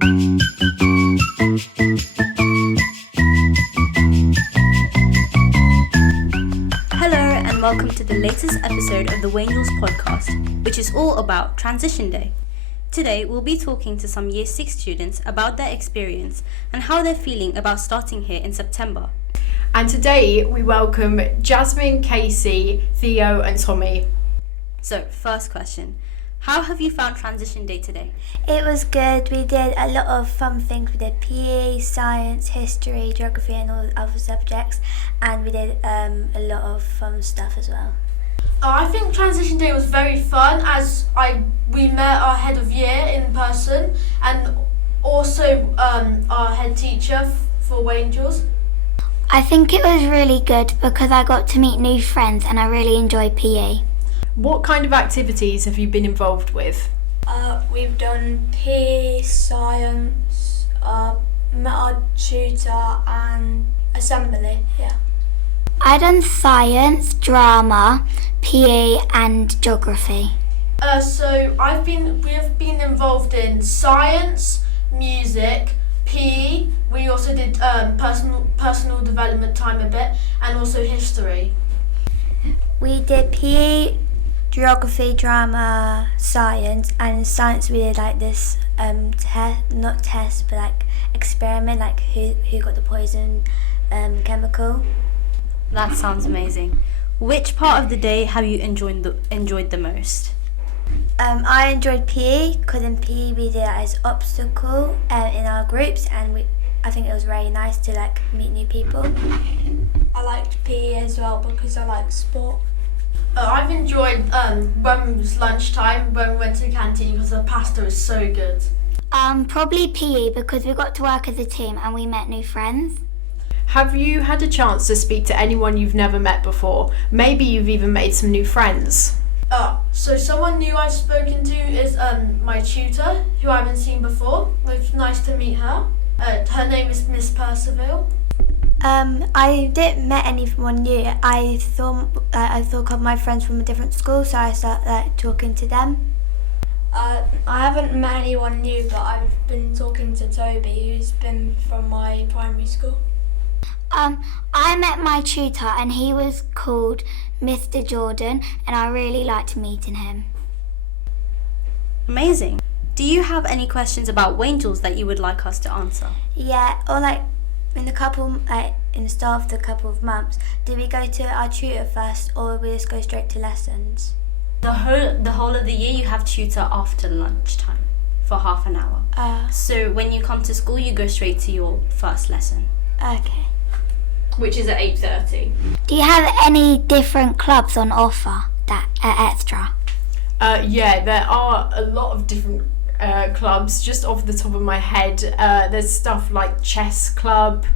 Hello and welcome to the latest episode of the Wangels podcast, which is all about Transition Day. Today we'll be talking to some Year 6 students about their experience and how they're feeling about starting here in September. And today we welcome Jasmine, Casey, Theo and Tommy. So, first question. How have you found Transition Day today? It was good. We did a lot of fun things. We did PE, science, history, geography and all the other subjects. And we did a lot of fun stuff as well. I think Transition Day was very fun as we met our head of year in person and also our head teacher for Wangels. I think it was really good because I got to meet new friends and I really enjoyed PE. What kind of activities have you been involved with? We've done PE, science, met our tutor and assembly, yeah. I done science, drama, PE and geography. So we have been involved in science, music, PE. We also did personal development time a bit, and also history. We did PE, geography, drama, science, and in science we did like this not test but like experiment, like who got the poison chemical. That sounds amazing. Which part of the day have you enjoyed the most? I enjoyed PE because in PE we did this obstacle in our groups, and I think it was very nice to like meet new people. I liked PE as well because I like sport. I've enjoyed when it was lunchtime, when we went to the canteen because the pasta was so good. Probably PE because we got to work as a team and we met new friends. Have you had a chance to speak to anyone you've never met before? Maybe you've even made some new friends. So someone new I've spoken to is my tutor, who I haven't seen before. It's nice to meet her. Her name is Miss Percival. I didn't met anyone new. I thought of my friends from a different school, so I started talking to them. I haven't met anyone new, but I've been talking to Toby, who's been from my primary school. I met my tutor and he was called Mr. Jordan and I really liked meeting him. Amazing. Do you have any questions about Wangels that you would like us to answer? Yeah, or like in the start of the couple of months, did we go to our tutor first or we just go straight to lessons? The whole of the year you have tutor after lunchtime for half an hour. So when you come to school you go straight to your first lesson. Okay. Which is at 8:30. Do you have any different clubs on offer that are extra? Yeah, there are a lot of different clubs. Just off the top of my head, there's stuff like chess club.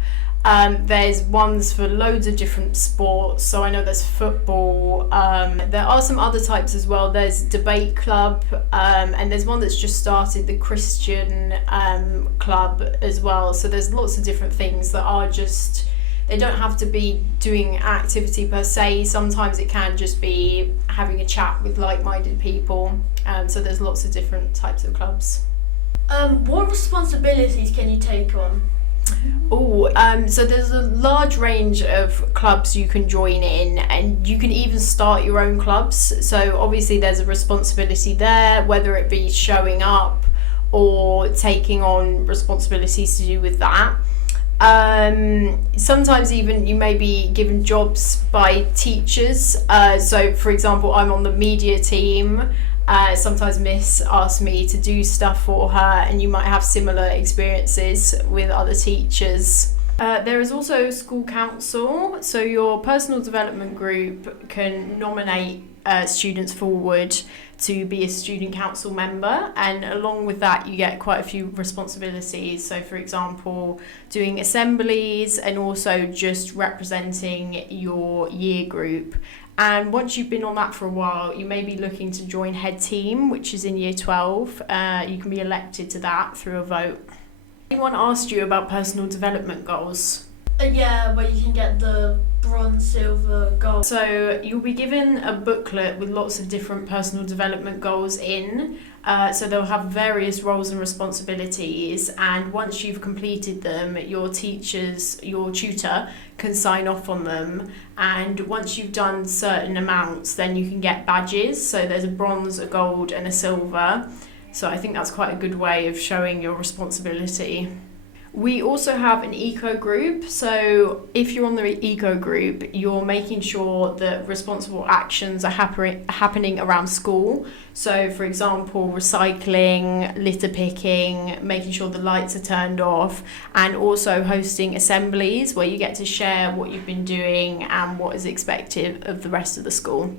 There's ones for loads of different sports. So I know there's football. There are some other types as well. There's debate club, and there's one that's just started, the Christian club as well. So there's lots of different things that are just. They don't have to be doing activity per se. Sometimes it can just be having a chat with like-minded people. So there's lots of different types of clubs. What responsibilities can you take on? So there's a large range of clubs you can join in, and you can even start your own clubs. So obviously there's a responsibility there, whether it be showing up or taking on responsibilities to do with that. Sometimes even you may be given jobs by teachers. So for example, I'm on the media team. Sometimes Miss asks me to do stuff for her, and you might have similar experiences with other teachers. There is also school council, so your personal development group can nominate students forward to be a student council member, and along with that you get quite a few responsibilities. So for example, doing assemblies and also just representing your year group. And once you've been on that for a while, you may be looking to join head team, which is in year 12. You can be elected to that through a vote. Anyone asked you about personal development goals? Yeah, where you can get the bronze, silver, gold. So you'll be given a booklet with lots of different personal development goals in. So they'll have various roles and responsibilities, and once you've completed them, your tutor can sign off on them, and once you've done certain amounts, then you can get badges. So there's a bronze, a gold and a silver. So I think that's quite a good way of showing your responsibility. We also have an eco group. So if you're on the eco group, you're making sure that responsible actions are happening around school. So for example, recycling, litter picking, making sure the lights are turned off, and also hosting assemblies where you get to share what you've been doing and what is expected of the rest of the school.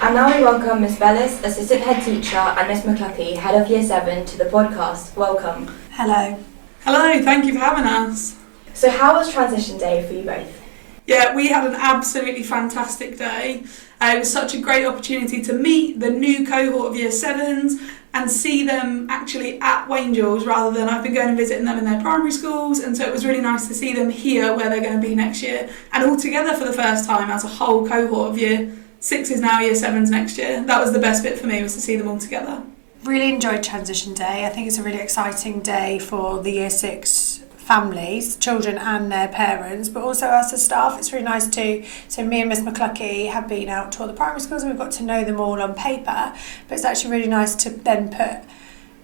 And now we welcome Miss Bellis, Assistant Head Teacher, and Miss McCluckey, Head of Year 7, to the podcast. Welcome. Hello. Hello, thank you for having us. So how was Transition Day for you both? Yeah, we had an absolutely fantastic day. It was such a great opportunity to meet the new cohort of Year 7s and see them actually at Wangels rather than I've been going and visiting them in their primary schools, and so it was really nice to see them here where they're going to be next year and all together for the first time as a whole cohort of Year 6s now Year 7s next year. That was the best bit for me, was to see them all together. Really enjoyed Transition Day. I think it's a really exciting day for the Year 6 families, children and their parents, but also us as staff. It's really nice too. So me and Miss McCluckey have been out to all the primary schools and we've got to know them all on paper, but it's actually really nice to then put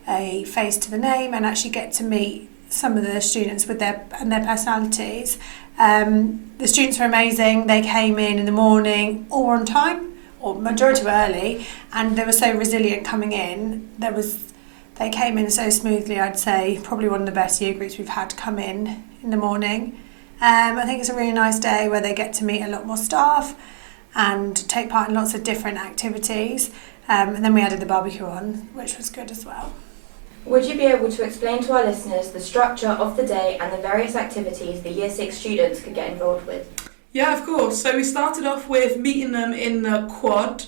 a face to the name and actually get to meet some of the students with their personalities. The students were amazing. They came in the morning all on time, or majority were early, and they were so resilient coming in. They came in so smoothly. I'd say probably one of the best year groups we've had come in the morning. I think it's a really nice day where they get to meet a lot more staff and take part in lots of different activities. And then we added the barbecue on, which was good as well. Would you be able to explain to our listeners the structure of the day and the various activities the Year 6 students could get involved with? Yeah, of course. So we started off with meeting them in the quad,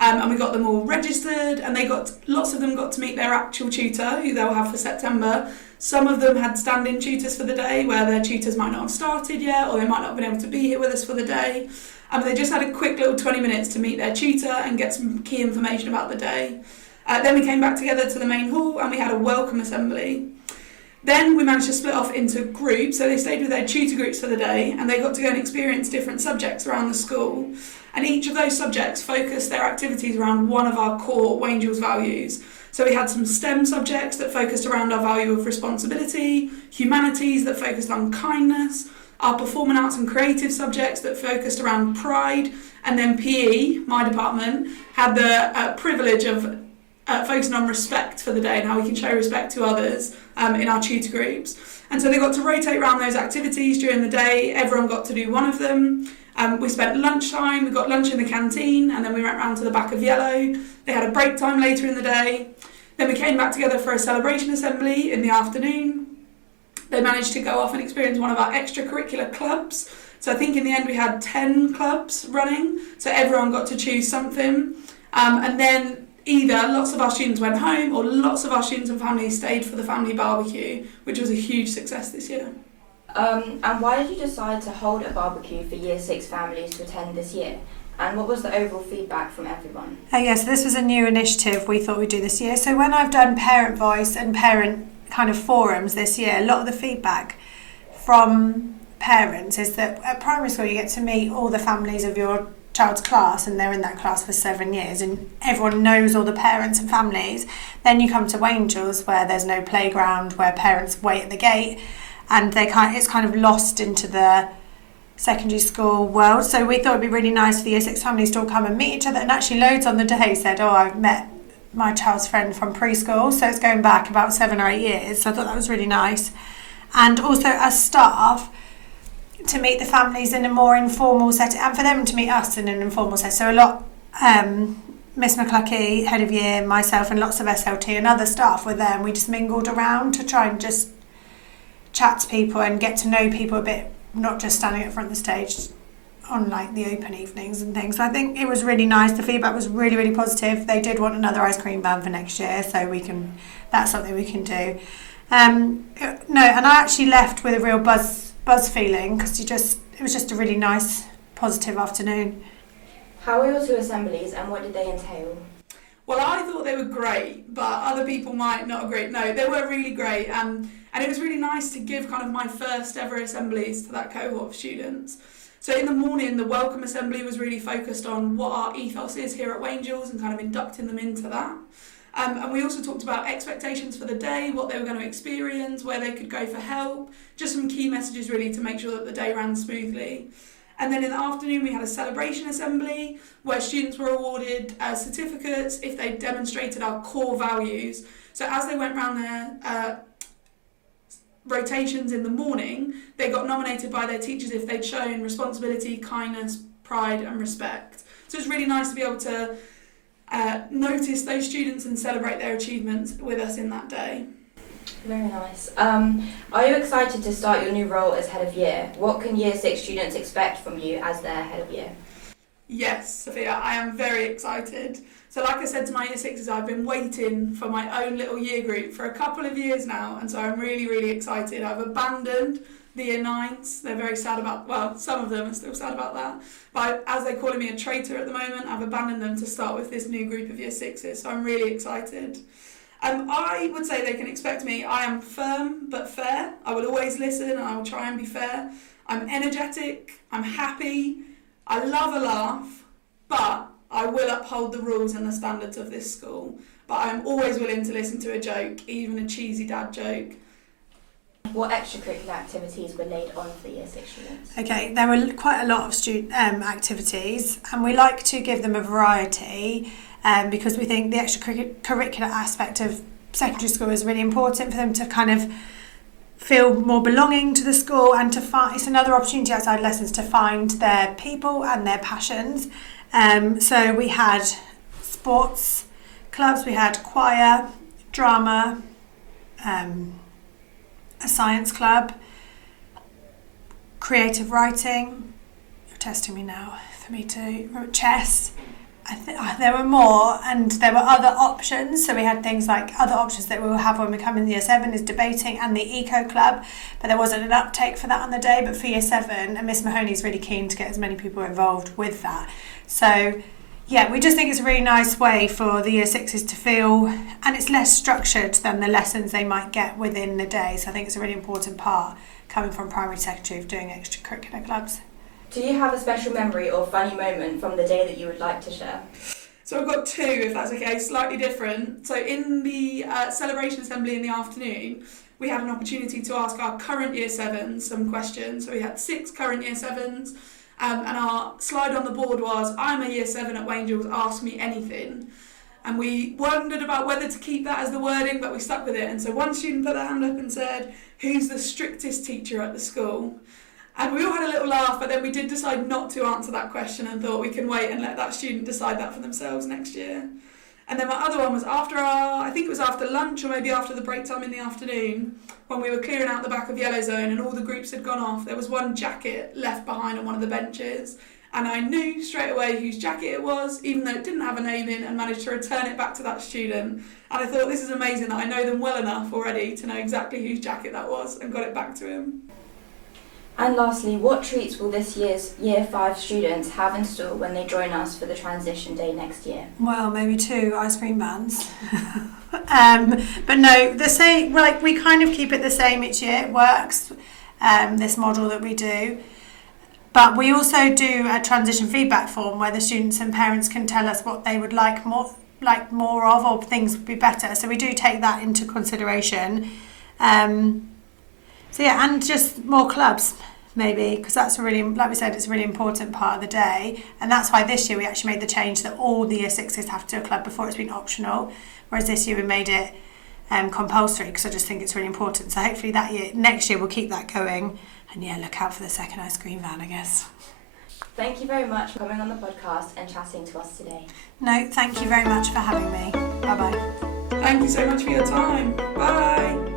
and we got them all registered, and lots of them got to meet their actual tutor, who they'll have for September. Some of them had stand-in tutors for the day, where their tutors might not have started yet, or they might not have been able to be here with us for the day. They just had a quick little 20 minutes to meet their tutor and get some key information about the day. Then we came back together to the main hall, and we had a welcome assembly. Then we managed to split off into groups, so they stayed with their tutor groups for the day, and they got to go and experience different subjects around the school. And each of those subjects focused their activities around one of our core Wangels values. So we had some STEM subjects that focused around our value of responsibility, humanities that focused on kindness, our performing arts and creative subjects that focused around pride, and then PE, my department, had the privilege of focusing on respect for the day and how we can show respect to others in our tutor groups. And so they got to rotate around those activities during the day. Everyone got to do one of them. We spent lunchtime, we got lunch in the canteen, and then we went round to the back of Yellow. They had a break time later in the day. Then we came back together for a celebration assembly in the afternoon. They managed to go off and experience one of our extracurricular clubs. So I think in the end we had 10 clubs running, so everyone got to choose something. And then either lots of our students went home or lots of our students and families stayed for the family barbecue, which was a huge success this year. And why did you decide to hold a barbecue for Year 6 families to attend this year? And what was the overall feedback from everyone? Yes, this was a new initiative we thought we'd do this year. So when I've done parent voice and parent kind of forums this year, a lot of the feedback from parents is that at primary school you get to meet all the families of your child's class, and they're in that class for 7 years and everyone knows all the parents and families. Then you come to Wangels where there's no playground, where parents wait at the gate, and it's kind of lost into the secondary school world. So we thought it'd be really nice for the Year 6 families to all come and meet each other, and actually loads on the day said, I've met my child's friend from preschool, so it's going back about 7 or 8 years. So I thought that was really nice. And also as staff, to meet the families in a more informal setting, and for them to meet us in an informal setting. So a lot, Miss McCluckey, head of year, myself and lots of SLT and other staff were there, and we just mingled around to try and just chat to people and get to know people a bit, not just standing at front of the stage on like the open evenings and things. So I think it was really nice. The feedback was really, really positive. They did want another ice cream van for next year, so that's something we can do. And I actually left with a real buzz feeling, because it was just a really nice, positive afternoon. How were your 2 assemblies and what did they entail? Well, I thought they were great, but other people might not agree. No, they were really great, and it was really nice to give kind of my first ever assemblies to that cohort of students. So in the morning, the welcome assembly was really focused on what our ethos is here at Wangels and kind of inducting them into that. And we also talked about expectations for the day, what they were going to experience, where they could go for help, just some key messages really to make sure that the day ran smoothly. And then in the afternoon we had a celebration assembly where students were awarded certificates if they demonstrated our core values. So as they went around their rotations in the morning, they got nominated by their teachers if they'd shown responsibility, kindness, pride and respect. So it's really nice to be able to notice those students and celebrate their achievements with us in that day. Very nice. Are you excited to start your new role as head of year? What can year 6 students expect from you as their head of year? Yes, Sophia, I am very excited. So like I said to my year 6s, I've been waiting for my own little year group for a couple of years now, and so I'm really, really excited. I've abandoned the year 9s. They're very sad about, well, some of them are still sad about that, but as they're calling me a traitor at the moment, I've abandoned them to start with this new group of year 6s, so I'm really excited. I would say they can expect me. I am firm but fair. I will always listen and I will try and be fair. I'm energetic, I'm happy, I love a laugh, but I will uphold the rules and the standards of this school. But I'm always willing to listen to a joke, even a cheesy dad joke. What extracurricular activities were laid on for year 6 students? Okay, there were quite a lot of activities, and we like to give them a variety because we think the extracurricular aspect of secondary school is really important for them to kind of feel more belonging to the school and to find, it's another opportunity outside lessons to find their people and their passions. So we had sports clubs, we had choir, drama, a science club, creative writing. You're testing me now for me to chess. There were more, and there were other options. So we had things like other options that we will have when we come in year 7 is debating and the eco club, but there wasn't an uptake for that on the day. But for year 7, and Miss Mahoney's really keen to get as many people involved with that. So yeah, we just think it's a really nice way for the year 6s to feel, and it's less structured than the lessons they might get within the day. So I think it's a really important part coming from primary secretary of doing extracurricular clubs. Do you have a special memory or funny moment from the day that you would like to share? So I've got 2, if that's okay, slightly different. So in the celebration assembly in the afternoon, we had an opportunity to ask our current year 7s some questions. So we had 6 current year 7s, and our slide on the board was, I'm a year 7 at Wangels, ask me anything. And we wondered about whether to keep that as the wording, but we stuck with it. And so one student put their hand up and said, who's the strictest teacher at the school? And we all had a little laugh, but then we did decide not to answer that question and thought we can wait and let that student decide that for themselves next year. And then my other one was I think it was after lunch or maybe after the break time in the afternoon, when we were clearing out the back of Yellow Zone and all the groups had gone off, there was one jacket left behind on one of the benches. And I knew straight away whose jacket it was, even though it didn't have a name in, and managed to return it back to that student. And I thought, this is amazing that I know them well enough already to know exactly whose jacket that was, and got it back to him. And lastly, what treats will this year's year 5 students have in store when they join us for the transition day next year? Well, maybe 2 ice cream vans. But no, the same. Like, we kind of keep it the same each year. It works. This model that we do. But we also do a transition feedback form where the students and parents can tell us what they would like more of, or things would be better. So we do take that into consideration. So yeah, and just more clubs maybe, because that's a really, like we said, it's a really important part of the day. And that's why this year we actually made the change that all the year 6s have to do a club. Before it's been optional, whereas this year we made it compulsory, because I just think it's really important. So hopefully next year we'll keep that going. And yeah, look out for the second ice cream van, I guess. Thank you very much for coming on the podcast and chatting to us today. No, thank you very much for having me. Bye-bye. Thank you so much for your time. Bye.